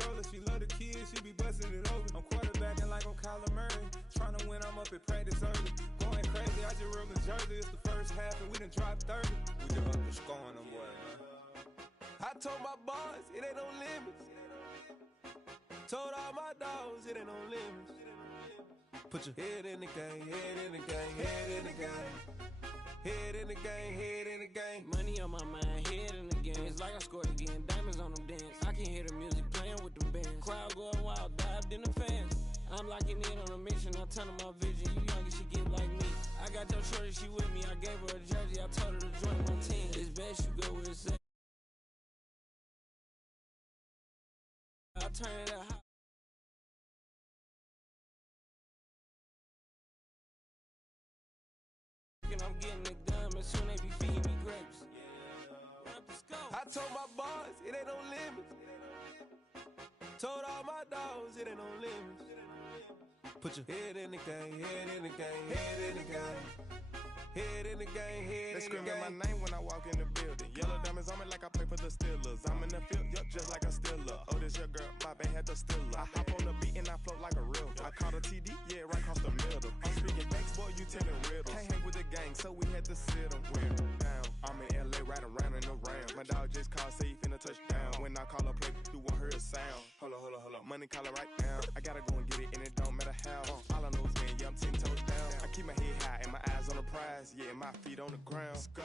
controller. She love the kids, she be busting it over. I'm quarterbacking like I'm Kyler Murray. Trying to win, I'm up at practice early. Going crazy, I just rubbed the jersey. It's the first half and we done dropped 30. We just up the score on them boys, man. I told my boys, it ain't no limits. Told all my dogs, it ain't no limits. Put your head in the game, head in the game, head in the game. Head in the game, head in the game. Money on my mind, head in the game. It's like I scored again, diamonds on them dance. I can hear the music playing with them bands. Crowd going wild, dived in the fans. I'm locking in on a mission, I tell her my vision. You young and she get like me. I got your shorty, she with me. I gave her a jersey, I told her to join my team. It's best you go where it's at. I turn it up. I'm getting it done, and soon they be feeding me grapes. I told my boys, it ain't no limits. Told all my dogs, it ain't no limits. Put your head in the game, head in the game, head in the game. Head in the game, head in the game. They screaming my name when I walk in the building. Yellow diamonds on me like I play for the Steelers. I'm in the field, yup, just like a Steeler. Oh, this your girl, my band had the Steeler. I hop on the beat and I float like a river. I caught a TD, yeah, right across the middle. I'm speaking thanks, boy, you telling riddles. Can't hang with the gang, so we had to sit them with them down. I'm in LA, riding around in the Rams. My dog just called, say he finna touchdown. When I call a play, you won't hear a sound. Hold up, money caller right now. I gotta go and get it, and it don't matter how. All I know is when, yeah, I'm 10 toes down. I keep my head high and my eyes on the prize. Yeah, my feet on the ground. Let's go.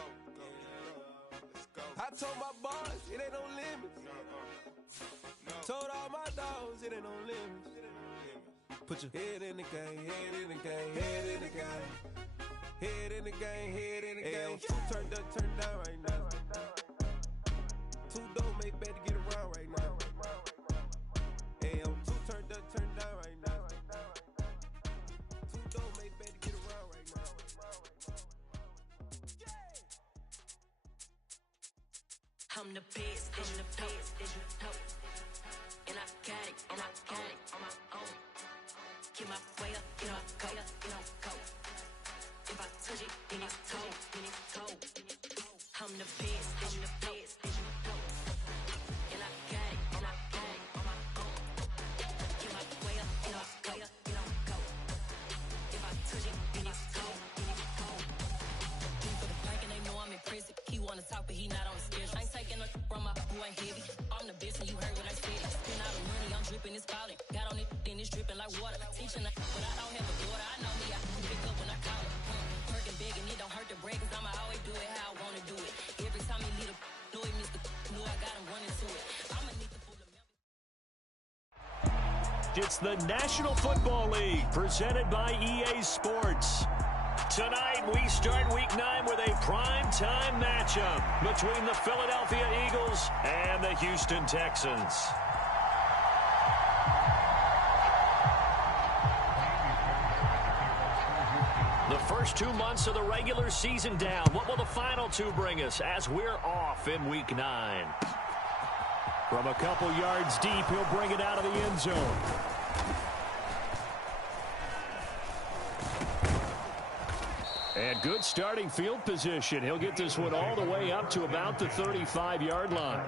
Let's go. I told my boys, it ain't no limits. No. Told all my dogs, it ain't no limits. Put your head in the game, head in the game, head in the game. Head in the game, head in the game. Two turned up, turned down right now. Two don't make bet to get around right now. Hey, I'm two turned up, turned down right now. Two don't make bet to get around right now. I'm the best, I'm the best, and I got it, and I got it on my own. Get my way up, get my go, get my go. If I touch it, then it's cold, then it's cold. I'm the best, I'm the best, and I got it, and I got it on my own. Get my way up, get my go, get my go. If I touch it, then it's cold, then it's cold. For the blank and they know I'm in prison. He wanna talk, but he not on the schedule. I ain't taking no from my boy heavy. I'm the best, and you heard what I said. Spend all the money, I'm dripping, it's falling. Got on it, then it's dripping like water. Teaching, but I don't have a daughter. I know me, I can pick up when I call it. Working big, and it don't hurt to break, cause I'ma always do it how I wanna do it. Every time he lead a know he missed the know I got him running to it. I'ma need to pull the It's the National Football League, presented by EA Sports. Tonight, we start Week 9 with a prime-time matchup between the Philadelphia Eagles and the Houston Texans. The first 2 months of the regular season down. What will the final 2 bring us as we're off in Week 9? From a couple yards deep, he'll bring it out of the end zone. And good starting field position. He'll get this one all the way up to about the 35-yard line.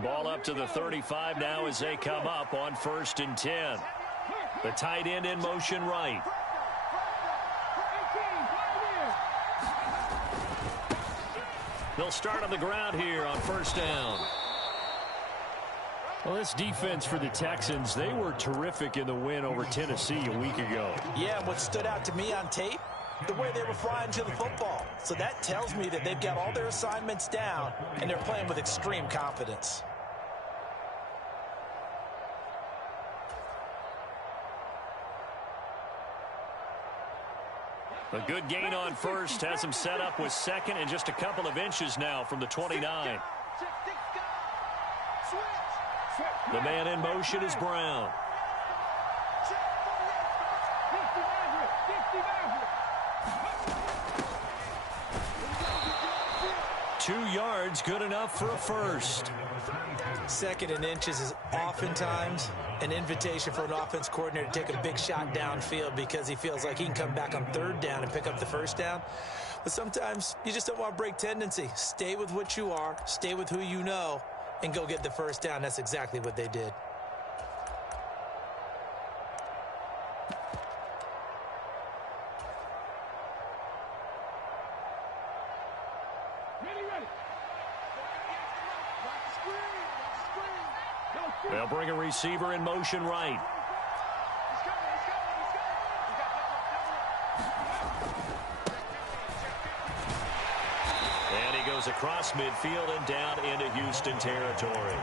Ball up to the 35 now as they come up on 1st and 10. The tight end in motion right. They'll start on the ground here on 1st down. Well, this defense for the Texans, they were terrific in the win over Tennessee a week ago. Yeah, what stood out to me on tape, the way they were flying to the football. So that tells me that they've got all their assignments down, and they're playing with extreme confidence. A good gain on 1st has him set up with 2nd and just a couple of inches now from the 29. The man in motion is Brown. 2 yards, good enough for a first. 2nd and inches is oftentimes an invitation for an offense coordinator to take a big shot downfield because he feels like he can come back on 3rd down and pick up the 1st down. But sometimes you just don't want to break tendency. Stay with what you are, stay with who you know, and go get the 1st down. That's exactly what they did. They'll bring a receiver in motion right. And he goes across midfield and down into Houston territory.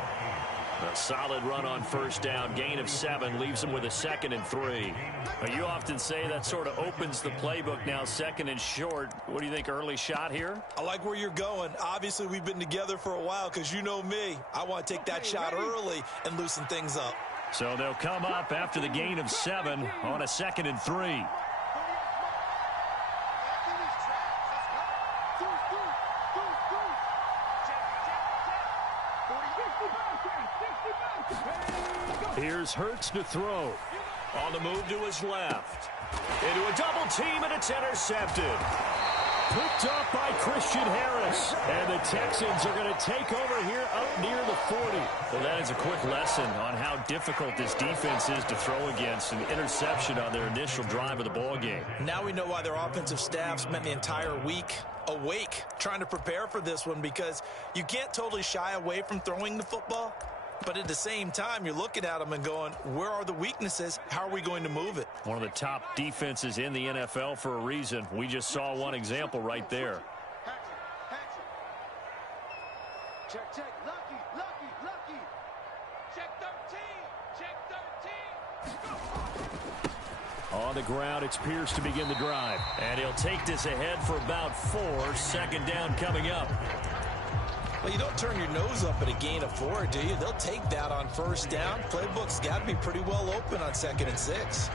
A solid run on 1st down. Gain of 7 leaves him with a 2nd and 3. You often say that sort of opens the playbook now, 2nd and short. What do you think, early shot here? I like where you're going. Obviously, we've been together for a while because you know me. I want to take that shot early and loosen things up. So they'll come up after the gain of 7 on a 2nd and 3. Here's Hurts to throw. On the move to his left. Into a double team, and it's intercepted. Picked up by Christian Harris. And the Texans are going to take over here up near the 40. Well, that is a quick lesson on how difficult this defense is to throw against. An interception on their initial drive of the ballgame. Now we know why their offensive staff spent the entire week awake trying to prepare for this one, because you can't totally shy away from throwing the football. But at the same time, you're looking at them and going, where are the weaknesses? How are we going to move it? One of the top defenses in the NFL for a reason. We just saw one example right there. Check, check, lucky, lucky, lucky. Check 13, check 13. On the ground, it's Pierce to begin the drive. And he'll take this ahead for about 4. 2nd down coming up. Well, you don't turn your nose up at a gain of 4, do you? They'll take that on 1st down. Playbook's got to be pretty well open on 2nd and 6.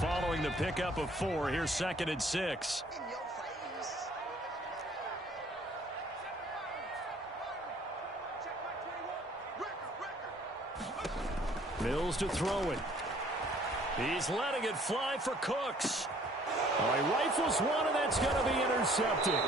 Following the pickup of 4, here's 2nd and 6. Mills to throw it. He's letting it fly for Cooks. Oh, he rifles one, and that's going to be intercepted.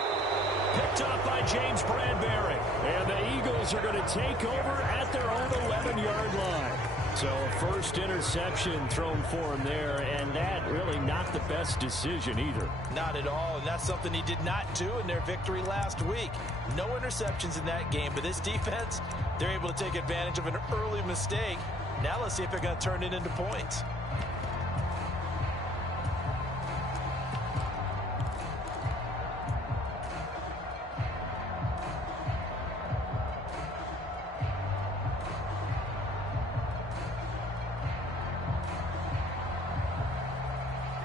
Picked up by James Bradbury. And the Eagles are going to take over at their own 11-yard line. So a first interception thrown for him there, and that really not the best decision either. Not at all, and that's something he did not do in their victory last week. No interceptions in that game, but this defense, they're able to take advantage of an early mistake. Now let's see if they're going to turn it into points.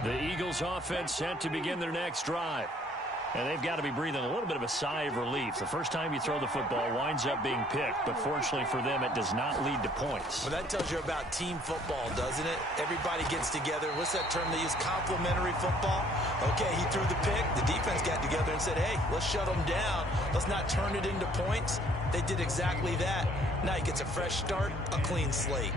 The Eagles offense set to begin their next drive. And they've got to be breathing a little bit of a sigh of relief. The first time you throw the football winds up being picked, but fortunately for them, it does not lead to points. Well, that tells you about team football, doesn't it? Everybody gets together. What's that term they use? Complementary football. Okay, he threw the pick. The defense got together and said, hey, let's shut them down. Let's not turn it into points. They did exactly that. Now he gets a fresh start, a clean slate.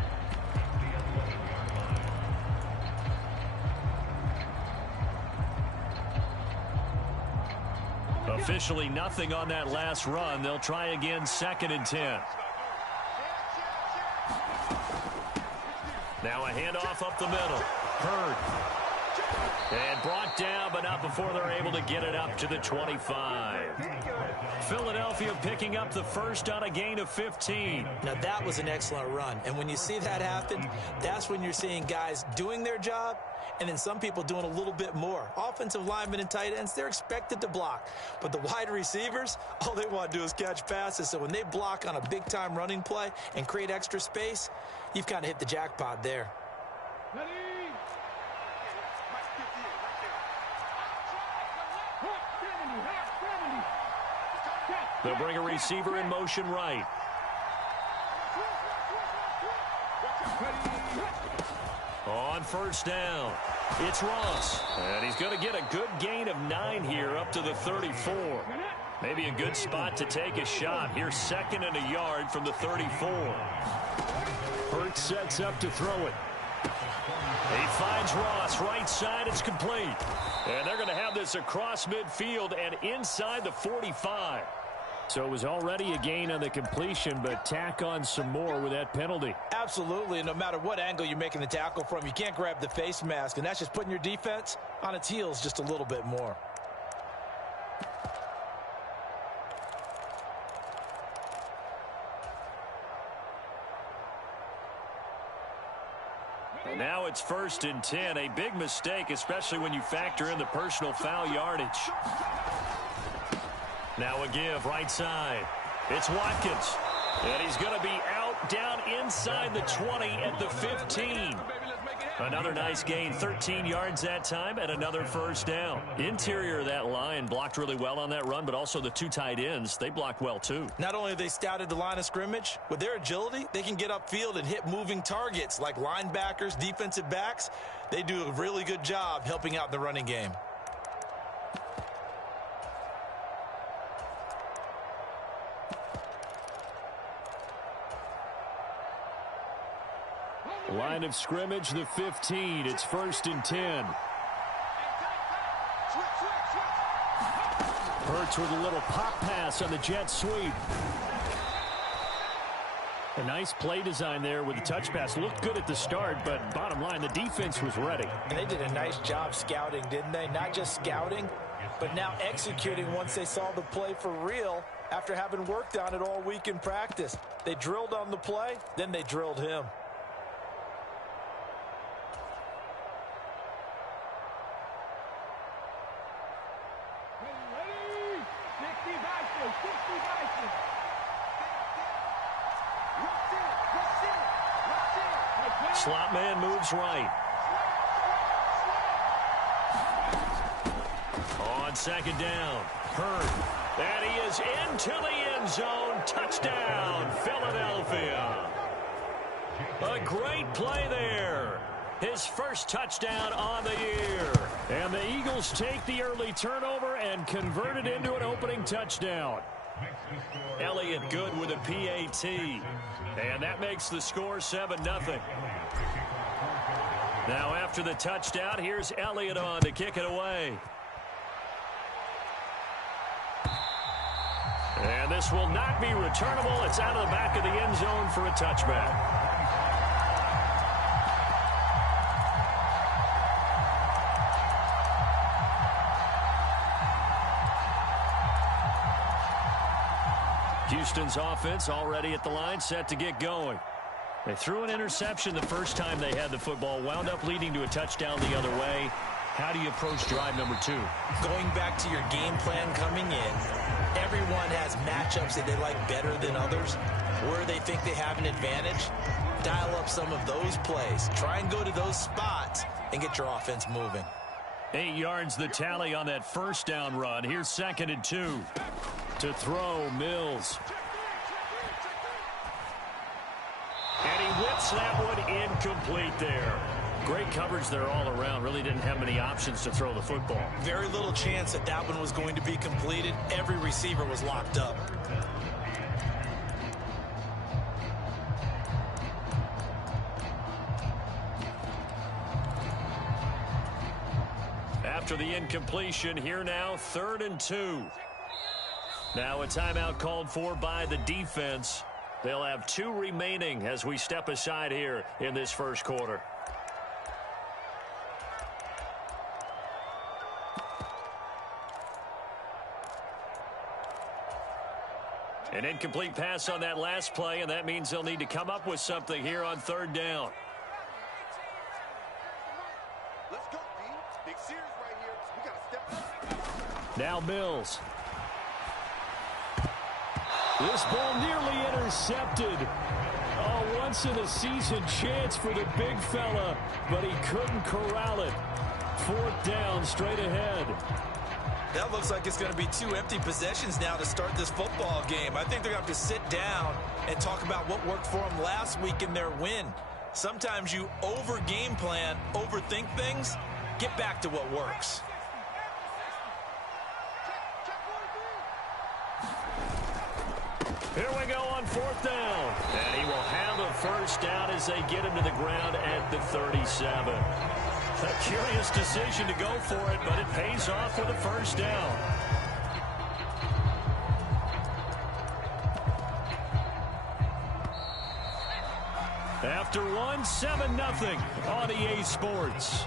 Officially nothing on that last run. They'll try again, 2nd and 10. Now a handoff up the middle. Hurd. And brought down, but not before they're able to get it up to the 25. Philadelphia picking up the first on a gain of 15. Now that was an excellent run. And when you see that happen, that's when you're seeing guys doing their job and then some people doing a little bit more. Offensive linemen and tight ends, they're expected to block. But the wide receivers, all they want to do is catch passes. So when they block on a big-time running play and create extra space, you've kind of hit the jackpot there. They'll bring a receiver in motion right. On first down, it's Ross. And he's going to get a good gain of 9 here up to the 34. Maybe a good spot to take a shot. Here's 2nd and a yard from the 34. Hurts sets up to throw it. He finds Ross, right side, it's complete. And they're going to have this across midfield and inside the 45. So it was already a gain on the completion, but tack on some more with that penalty. Absolutely, and no matter what angle you're making the tackle from, you can't grab the face mask, and that's just putting your defense on its heels just a little bit more. And now it's 1st and 10, a big mistake, especially when you factor in the personal foul yardage. Now a give, right side. It's Watkins. And he's going to be out down inside the 20 at the 15. Another nice gain, 13 yards that time, and another first down. Interior of that line blocked really well on that run, but also the 2 tight ends, they blocked well too. Not only have they scouted the line of scrimmage, with their agility, they can get upfield and hit moving targets like linebackers, defensive backs. They do a really good job helping out in the running game. Line of scrimmage, the 15. It's 1st and 10. Hurts with a little pop pass on the jet sweep. A nice play design there with the touch pass. Looked good at the start, but bottom line, the defense was ready. And they did a nice job scouting, didn't they? Not just scouting, but now executing once they saw the play for real after having worked on it all week in practice. They drilled on the play, then they drilled him. Slot man moves right. On 2nd down, Hurd. And he is into the end zone. Touchdown, Philadelphia. A great play there. His first touchdown on the year. And the Eagles take the early turnover and convert it into an opening touchdown. Elliott good with a PAT. And that makes the score 7-0. Now after the touchdown, here's Elliott on to kick it away. And this will not be returnable. It's out of the back of the end zone for a touchback. Houston's offense already at the line, set to get going. They threw an interception the first time they had the football, wound up leading to a touchdown the other way. How do you approach drive number 2? Going back to your game plan coming in, everyone has matchups that they like better than others. Where they think they have an advantage, dial up some of those plays. Try and go to those spots and get your offense moving. 8 yards the tally on that first down run. Here's 2nd and 2. To throw, Mills. And he whips that one incomplete there. Great coverage there all around. Really didn't have many options to throw the football. Very little chance that that one was going to be completed. Every receiver was locked up. After the incompletion, here now, 3rd and 2. Now a timeout called for by the defense. They'll have 2 remaining as we step aside here in this first quarter. An incomplete pass on that last play, and that means they'll need to come up with something here on 3rd down. Let's go, D. Big series right here. We got to step up. Now Mills. This ball nearly intercepted. A once-in-a-season chance for the big fella, but he couldn't corral it. 4th down, straight ahead. That looks like it's going to be 2 empty possessions now to start this football game. I think they're going to have to sit down and talk about what worked for them last week in their win. Sometimes you over-game plan, overthink things. Get back to what works. Here we go on 4th down. And he will have a first down as they get him to the ground at the 37. A curious decision to go for it, but it pays off with a first down. After one, 7-0 on EA Sports.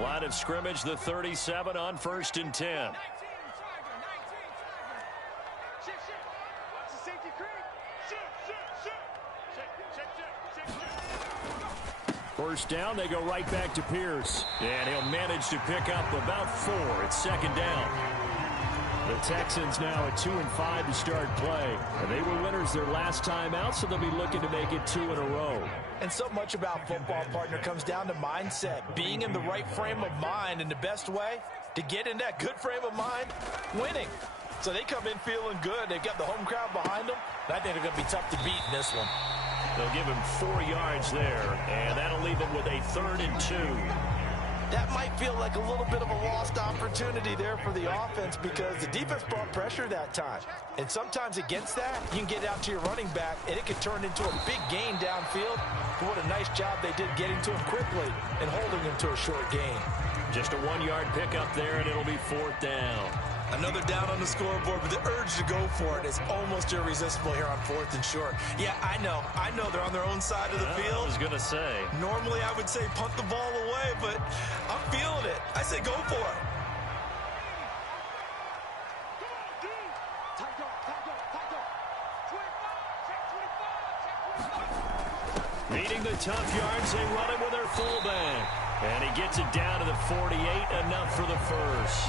Line of scrimmage, the 37 on 1st and 10. First down, they go right back to Pierce. And he'll manage to pick up about 4 at 2nd down. The Texans now at 2-5 to start play. And they were winners their last time out, so they'll be looking to make it 2 in a row. And so much about football, partner, comes down to mindset. Being in the right frame of mind, and the best way to get in that good frame of mind, winning. So they come in feeling good. They've got the home crowd behind them. And I think they're going to be tough to beat in this one. They'll give him 4 yards there, and that'll leave him with a 3rd and 2. That might feel like a little bit of a lost opportunity there for the offense because the defense brought pressure that time. And sometimes against that, you can get out to your running back, and it could turn into a big gain downfield. But what a nice job they did getting to him quickly and holding him to a short gain. Just a 1-yard pickup there, and it'll be 4th down. Another down on the scoreboard, but the urge to go for it is almost irresistible here on 4th and short. Yeah, I know they're on their own side of the field. I was going to say. Normally I would say punt the ball away, but I'm feeling it. I say go for it. Needing the tough yards, they run it with their fullback. And he gets it down to the 48, enough for the first.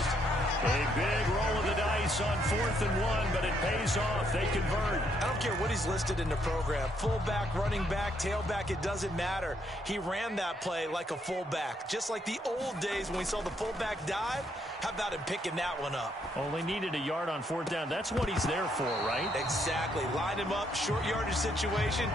A big roll of the dice on 4th and 1, but it pays off. They convert. I don't care what he's listed in the program. Fullback, running back, tailback, it doesn't matter. He ran that play like a fullback. Just like the old days when we saw the fullback dive. How about him picking that one up? Only needed a yard on 4th down. That's what he's there for, right? Exactly. Line him up, short yardage situation.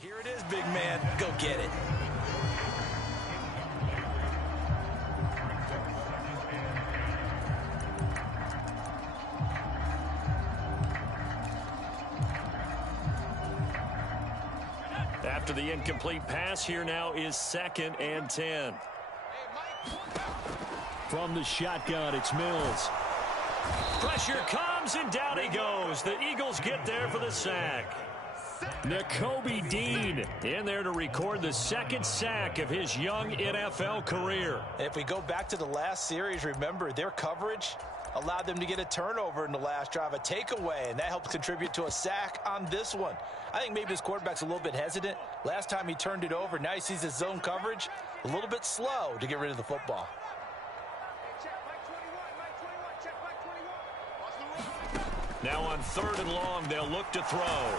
Here it is, big man. Go get it. After the incomplete pass, here now is 2nd and 10. From the shotgun, it's Mills. Pressure comes, and down he goes. The Eagles get there for the sack. Nakobe Dean in there to record the 2nd sack of his young NFL career. If we go back to the last series, remember, their coverage allowed them to get a turnover in the last drive, a takeaway, and that helped contribute to a sack on this one. I think maybe his quarterback's a little bit hesitant. Last time he turned it over, now he sees his zone coverage a little bit slow to get rid of the football. Now on 3rd and long, they'll look to throw.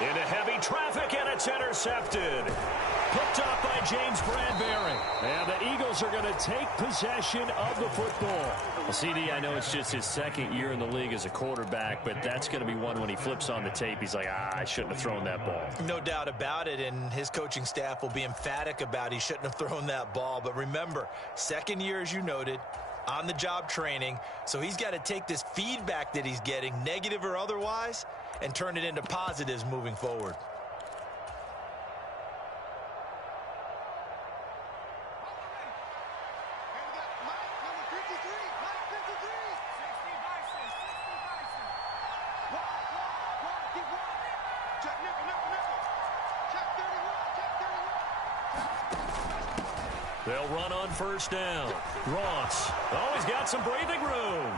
Into heavy traffic, and it's intercepted. Picked up by James Bradbury. And the Eagles are going to take possession of the football. Well, CD, I know it's just his 2nd year in the league as a quarterback, but that's going to be one when he flips on the tape, he's like, I shouldn't have thrown that ball. No doubt about it, and his coaching staff will be emphatic about he shouldn't have thrown that ball. But remember, 2nd year, as you noted, on-the-job training, so he's got to take this feedback that he's getting, negative or otherwise, and turn it into positives moving forward. They'll run on first down. Ross. Oh, he's got some breathing room.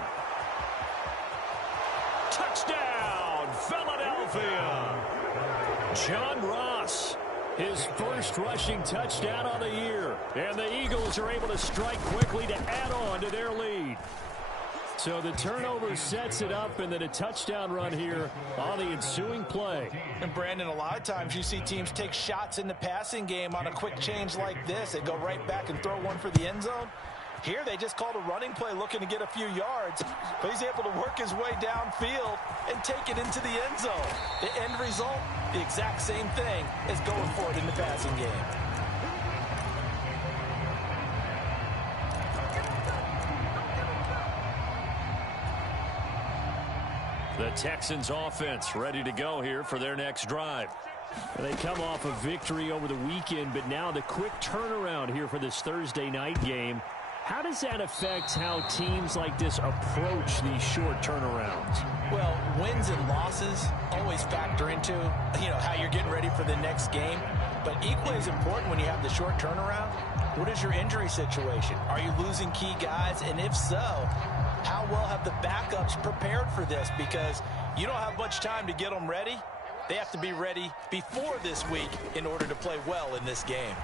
Touchdown, Philadelphia. John Ross, his first rushing touchdown on the year. And the Eagles are able to strike quickly to add on to their lead. So the turnover sets it up, and then a touchdown run here on the ensuing play. And, Brandon, a lot of times you see teams take shots in the passing game on a quick change like this. They go right back and throw one for the end zone. Here they just called a running play looking to get a few yards, but he's able to work his way downfield and take it into the end zone. The end result, the exact same thing as going for it in the passing game. The Texans offense ready to go here for their next drive. They come off a victory over the weekend, but now the quick turnaround here for this Thursday night game. How does that affect how teams like this approach these short turnarounds? Well, wins and losses always factor into, how you're getting ready for the next game. But equally as important when you have the short turnaround, what is your injury situation? Are you losing key guys? And if so, how well have the backups prepared for this? Because you don't have much time to get them ready. They have to be ready before this week in order to play well in this game.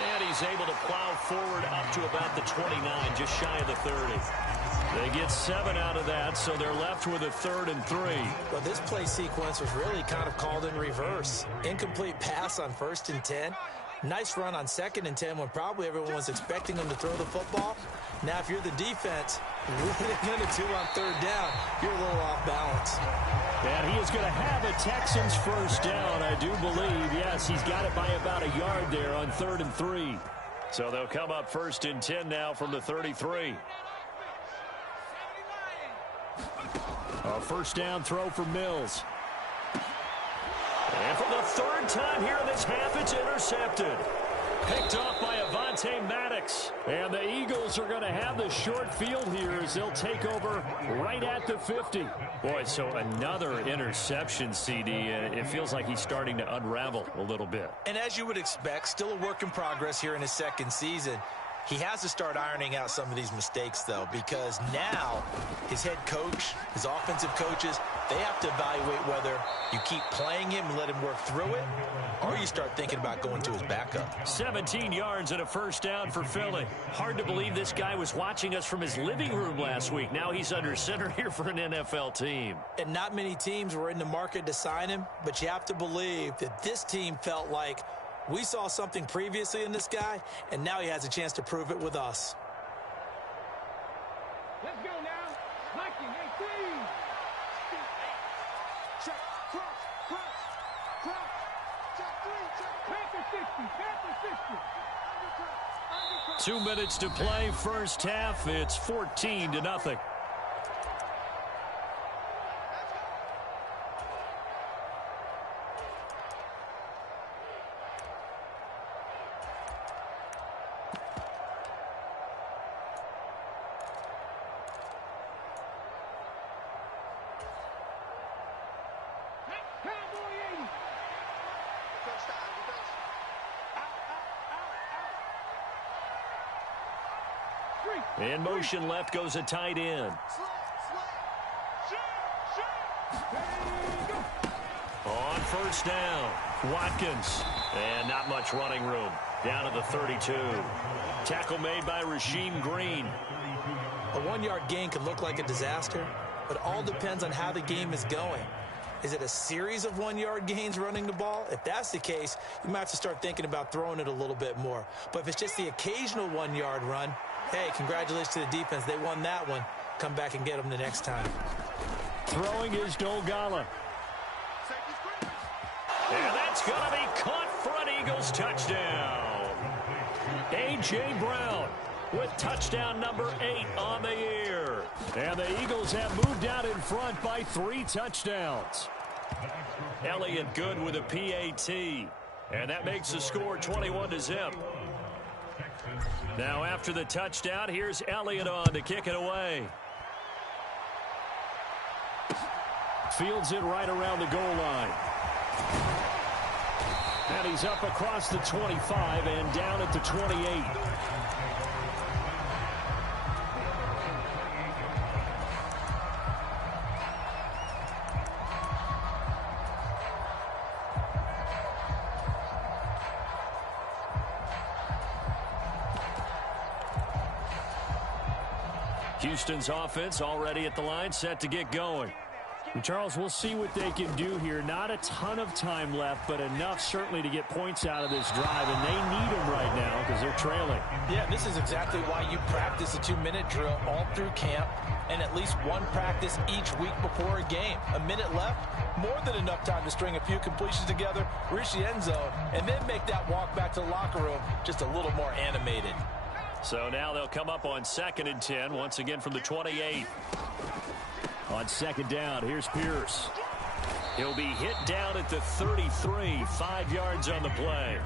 And he's able to plow forward up to about the 29, just shy of the 30. They get 7 out of that, so they're left with a 3rd and 3. Well, this play sequence was really kind of called in reverse. Incomplete pass on 1st and 10. Nice run on 2nd and 10 when probably everyone was expecting them to throw the football. Now, if you're the defense, what are they going to do on 3rd down? You're a little off balance. And he is going to have a Texans first down, I do believe. Yes, he's got it by about a yard there on 3rd and 3. So they'll come up 1st and 10 now from the 33. A first down throw for Mills. And for the 3rd time here in this half, it's intercepted. Picked off by Avonte Maddox. And the Eagles are going to have the short field here as they'll take over right at the 50. Boy, so another interception, CD. It feels like he's starting to unravel a little bit. And as you would expect, still a work in progress here in his 2nd season. He has to start ironing out some of these mistakes, though, because now his head coach, his offensive coaches, they have to evaluate whether you keep playing him and let him work through it, or you start thinking about going to his backup. 17 yards and a first down for Philly. Hard to believe this guy was watching us from his living room last week. Now he's under center here for an NFL team. And not many teams were in the market to sign him, but you have to believe that this team felt like we saw something previously in this guy, and now he has a chance to prove it with us. Let's go now. Mikey, 18. Check, cross. Check 3, check. Panther 60. 2 minutes to play, first half. It's 14-0. In motion left goes a tight end. On first down, Watkins. And not much running room. Down to the 32. Tackle made by Rasheem Green. A 1-yard gain can look like a disaster, but it all depends on how the game is going. Is it a series of 1-yard gains running the ball? If that's the case, you might have to start thinking about throwing it a little bit more. But if it's just the occasional 1-yard run, hey, congratulations to the defense. They won that one. Come back and get them the next time. Throwing is Dolgala. And that's going to be caught for an Eagles touchdown. A.J. Brown with touchdown number 8 on the year. And the Eagles have moved out in front by 3 touchdowns. Elliott good with a PAT. And that makes the score 21-0. Now after the touchdown, here's Elliott on to kick it away. Fields it right around the goal line. And he's up across the 25 and down at the 28. Houston's offense already at the line, set to get going. And Charles, we'll see what they can do here. Not a ton of time left, but enough certainly to get points out of this drive, and they need them right now because they're trailing. Yeah, this is exactly why you practice a 2-minute drill all through camp and at least one practice each week before a game. A minute left, more than enough time to string a few completions together, reach the end zone, and then make that walk back to the locker room just a little more animated. So now they'll come up on 2nd and 10, once again from the 28. On 2nd down, here's Pierce. He'll be hit down at the 33, 5 yards on the play.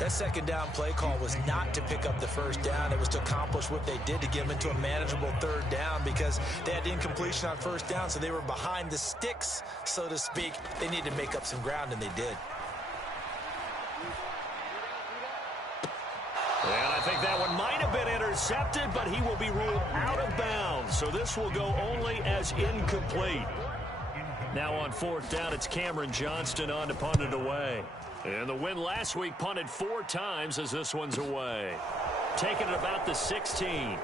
That 2nd down play call was not to pick up the 1st down. It was to accomplish what they did to get them into a manageable 3rd down because they had incompletion on 1st down, so they were behind the sticks, so to speak. They needed to make up some ground, and they did. And I think that one might have been intercepted, but he will be ruled out of bounds. So this will go only as incomplete. Now on 4th down, it's Cameron Johnston on to punt it away. And the win last week punted 4 times as this one's away. Taking it about the 16.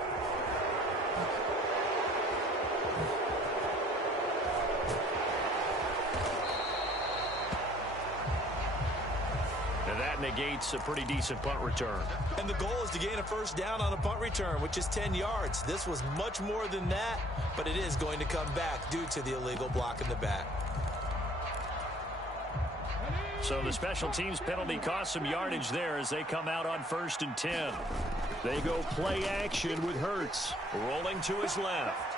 And that negates a pretty decent punt return. And the goal is to gain a 1st down on a punt return, which is 10 yards. This was much more than that, but it is going to come back due to the illegal block in the back. So the special teams penalty cost some yardage there as they come out on 1st and 10. They go play action with Hurts. Rolling to his left.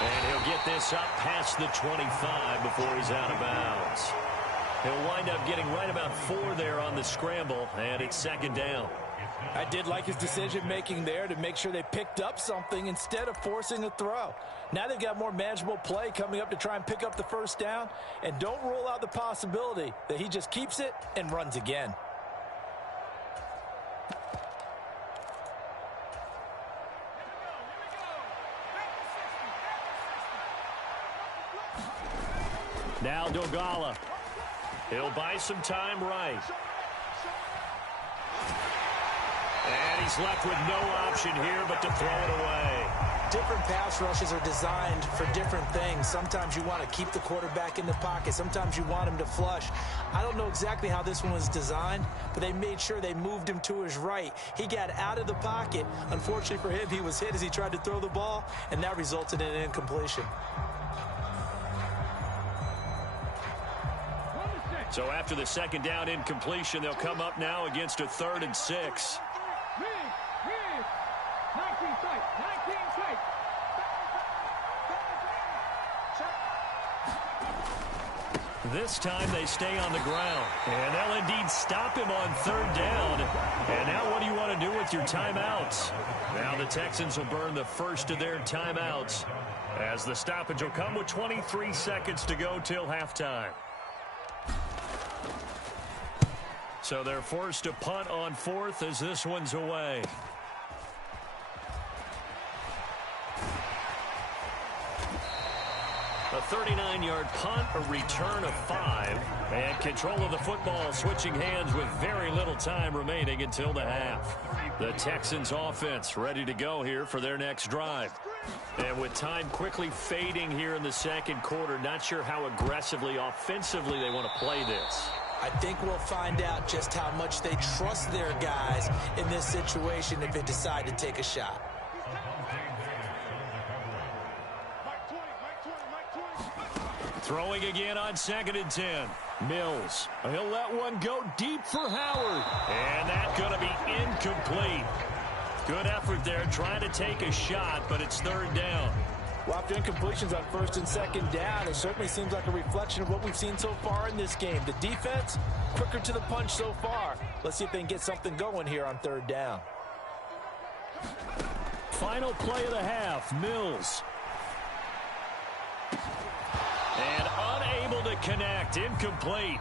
And he'll get this up past the 25 before he's out of bounds. He'll wind up getting right about 4 there on the scramble, and it's 2nd down. I did like his decision-making there to make sure they picked up something instead of forcing a throw. Now they've got more manageable play coming up to try and pick up the 1st down, and don't rule out the possibility that he just keeps it and runs again. Now Dogala. He'll buy some time right. And he's left with no option here but to throw it away. Different pass rushes are designed for different things. Sometimes you want to keep the quarterback in the pocket. Sometimes you want him to flush. I don't know exactly how this one was designed, but they made sure they moved him to his right. He got out of the pocket. Unfortunately for him, he was hit as he tried to throw the ball, and that resulted in an incompletion. So after the 2nd down incompletion, they'll come up now against a 3rd and 6. 19 tight. This time they stay on the ground. And they'll indeed stop him on 3rd down. And now what do you want to do with your timeouts? Now the Texans will burn the first of their timeouts as the stoppage will come with 23 seconds to go till halftime. So they're forced to punt on 4th as this one's away. A 39-yard punt, a return of 5, and control of the football switching hands with very little time remaining until the half. The Texans offense ready to go here for their next drive. And with time quickly fading here in the 2nd quarter, not sure how aggressively, offensively they want to play this. I think we'll find out just how much they trust their guys in this situation if they decide to take a shot. Throwing again on 2nd and 10. Mills. He'll let one go deep for Howard. And that's going to be incomplete. Good effort there trying to take a shot, but it's 3rd down. Well, after incompletions on 1st and 2nd down, it certainly seems like a reflection of what we've seen so far in this game. The defense, quicker to the punch so far. Let's see if they can get something going here on 3rd down. Final play of the half, Mills. And unable to to connect. Incomplete.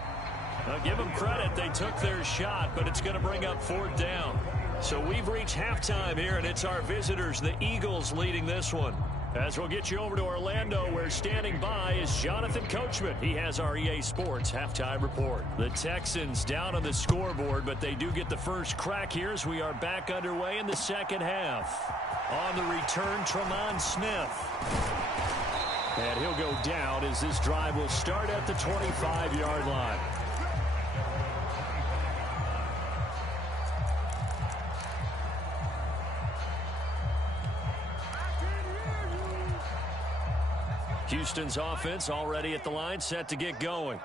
Now give them credit. They took their shot, but it's going to bring up 4th down. So we've reached halftime here, and it's our visitors, the Eagles, leading this one. As we'll get you over to Orlando, where standing by is Jonathan Coachman. He has our EA Sports halftime report. The Texans down on the scoreboard, but they do get the first crack here as we are back underway in the second half. On the return, Tremont Smith. And he'll go down as this drive will start at the 25-yard line. Houston's offense already at the line, set to get going.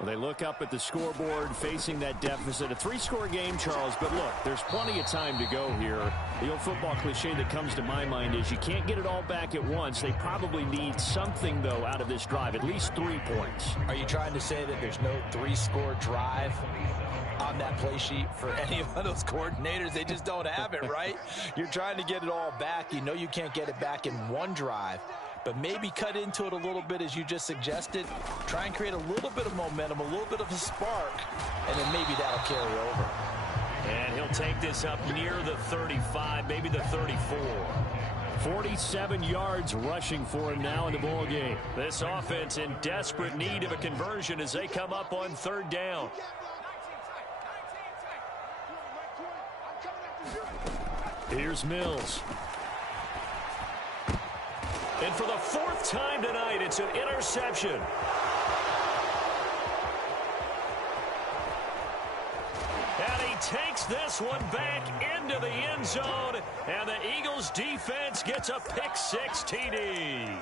Well, they look up at the scoreboard, facing that deficit. A 3-score game, Charles, but look, there's plenty of time to go here. The old football cliche that comes to my mind is you can't get it all back at once. They probably need something, though, out of this drive, at least 3 points. Are you trying to say that there's no 3-score drive on that play sheet for any of those coordinators? They just don't have it, right? You're trying to get it all back. You know you can't get it back in one drive. But maybe cut into it a little bit, as you just suggested. Try and create a little bit of momentum, a little bit of a spark, and then maybe that'll carry over. And he'll take this up near the 35, maybe the 34. 47 yards rushing for him now in the ball game. This offense in desperate need of a conversion as they come up on 3rd down. Here's Mills. And for the 4th time tonight, it's an interception. And he takes this one back into the end zone. And the Eagles defense gets a pick-6 TD.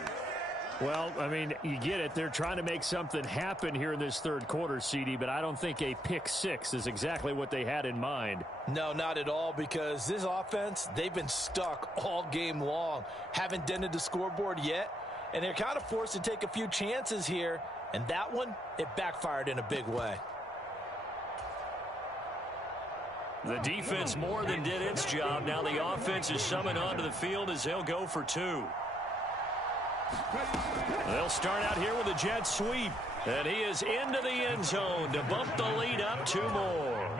Well, I mean, you get it. They're trying to make something happen here in this 3rd quarter, CD, but I don't think a pick-6 is exactly what they had in mind. No, not at all, because this offense, they've been stuck all game long. Haven't dented the scoreboard yet, and they're kind of forced to take a few chances here, and that one, it backfired in a big way. The defense more than did its job. Now the offense is summoned onto the field as they'll go for 2. They'll start out here with a jet sweep. And he is into the end zone to bump the lead up 2 more.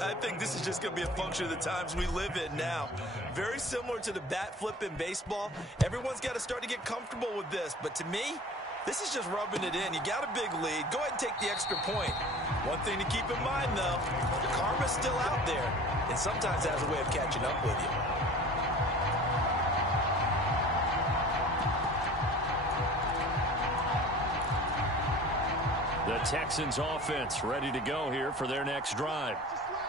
I think this is just going to be a function of the times we live in now. Very similar to the bat flip in baseball. Everyone's got to start to get comfortable with this. But to me, this is just rubbing it in. You got a big lead. Go ahead and take the extra point. One thing to keep in mind, though, the karma's still out there. And sometimes has a way of catching up with you. The Texans offense ready to go here for their next drive.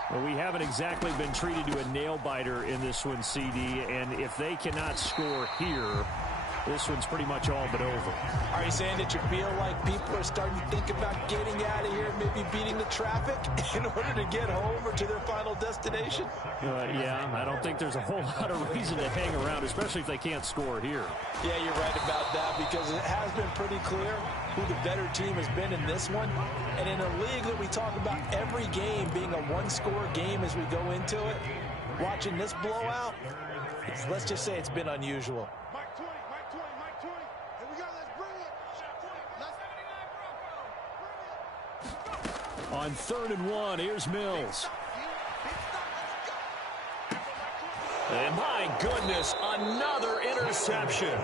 Well, we haven't exactly been treated to a nail-biter in this one, CD, and if they cannot score here, this one's pretty much all but over. Are you saying that you feel like people are starting to think about getting out of here, maybe beating the traffic in order to get home or to their final destination? Yeah, I don't think there's a whole lot of reason to hang around, especially if they can't score here. Yeah, you're right about that, because it has been pretty clear who the better team has been in this one. And in a league that we talk about every game being a one-score game as we go into it, watching this blowout, let's just say it's been unusual. On 3rd and 1, here's Mills. And my goodness, another interception.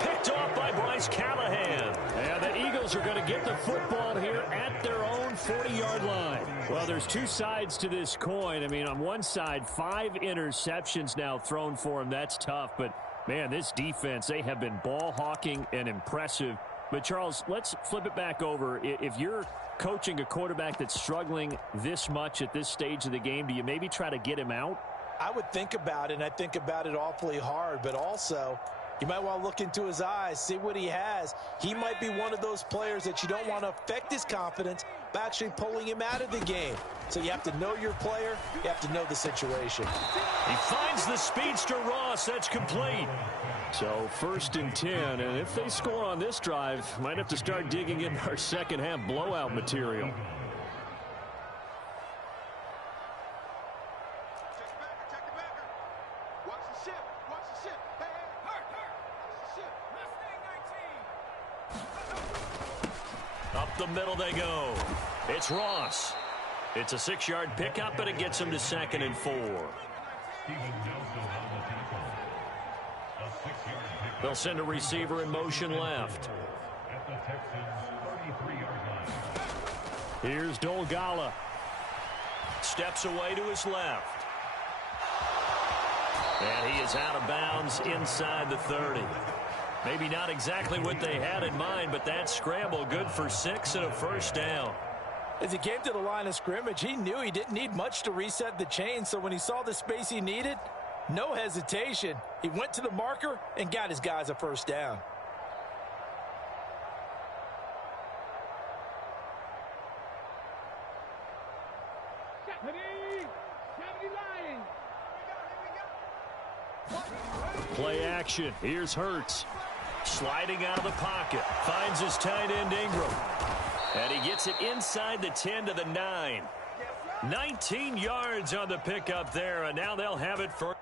Picked off by Bryce Callahan. And the Eagles are going to get the football here at their own 40-yard line. Well, there's 2 sides to this coin. I mean, on one side, 5 interceptions now thrown for him. That's tough. But, man, this defense, they have been ball hawking and impressive. But, Charles, let's flip it back over. If you're coaching a quarterback that's struggling this much at this stage of the game, do you maybe try to get him out? I would think about it, and I think about it awfully hard, but also you might want to look into his eyes, see what he has. He might be one of those players that you don't want to affect his confidence by actually pulling him out of the game. So you have to know your player, you have to know the situation. He finds the speedster Ross. That's complete. So 1st and 10, and if they score on this drive, might have to start digging in our second half blowout material. middle they go. It's Ross. It's a 6-yard pickup, but it gets him to 2nd and 4. They'll send a receiver in motion left. Here's Dolgala. Steps away to his left. And he is out of bounds inside the 30. Maybe not exactly what they had in mind, but that scramble good for 6 and a first down. As he came to the line of scrimmage, he knew he didn't need much to reset the chain, so when he saw the space he needed, no hesitation. He went to the marker and got his guys a first down. Play action. Here's Hurts. Sliding out of the pocket. Finds his tight end Ingram. And he gets it inside the 10 to the 9. 19 yards on the pickup there, and now they'll have it for...